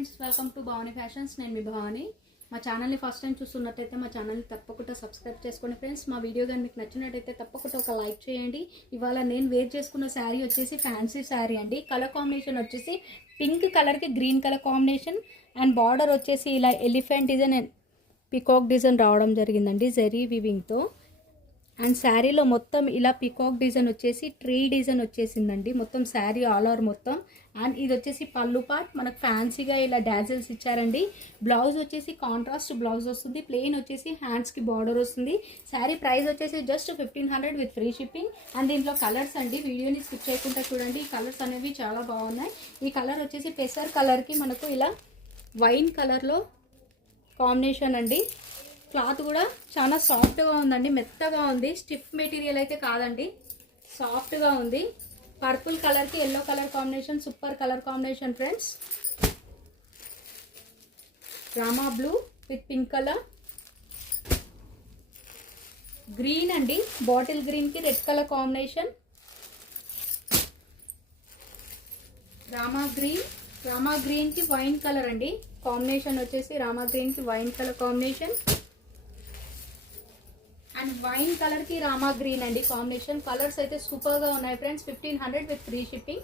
Friends, welcome to Bhavani fashions. నేను మీ భవానీ. మా ఛానల్ని ఫస్ట్ టైం చూస్తున్నట్టయితే మా ఛానల్ని తప్పకుండా సబ్స్క్రైబ్ చేసుకోండి ఫ్రెండ్స్. మా వీడియో కానీ మీకు నచ్చినట్టయితే తప్పకుండా ఒక లైక్ చేయండి. ఇవాళ నేను వేర్ చేసుకున్న శారీ వచ్చేసి ఫ్యాన్సీ శారీ అండి. కలర్ కాంబినేషన్ వచ్చేసి పింక్ కలర్కి green colour combination and border వచ్చేసి ఇలా elephant design and peacock design రావడం జరిగిందండి జరీ వివింగ్తో. అండ్ శారీలో మొత్తం ఇలా పికాక్ డిజైన్ వచ్చేసి ట్రీ డిజైన్ వచ్చేసిందండి మొత్తం శారీ ఆల్ ఓవర్ మొత్తం. అండ్ ఇది వచ్చేసి పళ్ళు పార్ట్ మనకు ఫ్యాన్సీగా ఇలా డాజిల్స్ ఇచ్చారండి. బ్లౌజ్ వచ్చేసి కాంట్రాస్ట్ బ్లౌజ్ వస్తుంది. ప్లెయిన్ వచ్చేసి హ్యాండ్స్కి బార్డర్ వస్తుంది. శారీ ప్రైస్ వచ్చేసి just 1500 with free shipping. And దీంట్లో కలర్స్ అండి, వీడియోని స్కిప్ చేయకుండా చూడండి. ఈ కలర్స్ అనేవి చాలా బాగున్నాయి. ఈ కలర్ వచ్చేసి పెసర్ కలర్కి మనకు ఇలా వైన్ కలర్లో కాంబినేషన్ అండి. క్లాత్ కూడా చాలా సాఫ్ట్గా ఉందండి, మెత్తగా ఉంది. స్టిఫ్ మెటీరియల్ అయితే కాదండి, సాఫ్ట్గా ఉంది. పర్పుల్ కలర్కి yellow colour combination, super colour combination friends. Rama blue with pink colour, green అండి, బాటిల్ గ్రీన్కి రెడ్ కలర్ కాంబినేషన్. రామా గ్రీన్కి వైన్ కలర్ అండి కాంబినేషన్ వచ్చేసి. రామా గ్రీన్కి wine colour combination and wine colour కి రామా గ్రీన్ అండి కాంబినేషన్. కలర్స్ అయితే సూపర్ గా ఉన్నాయి ఫ్రెండ్స్. 1500 with free shipping.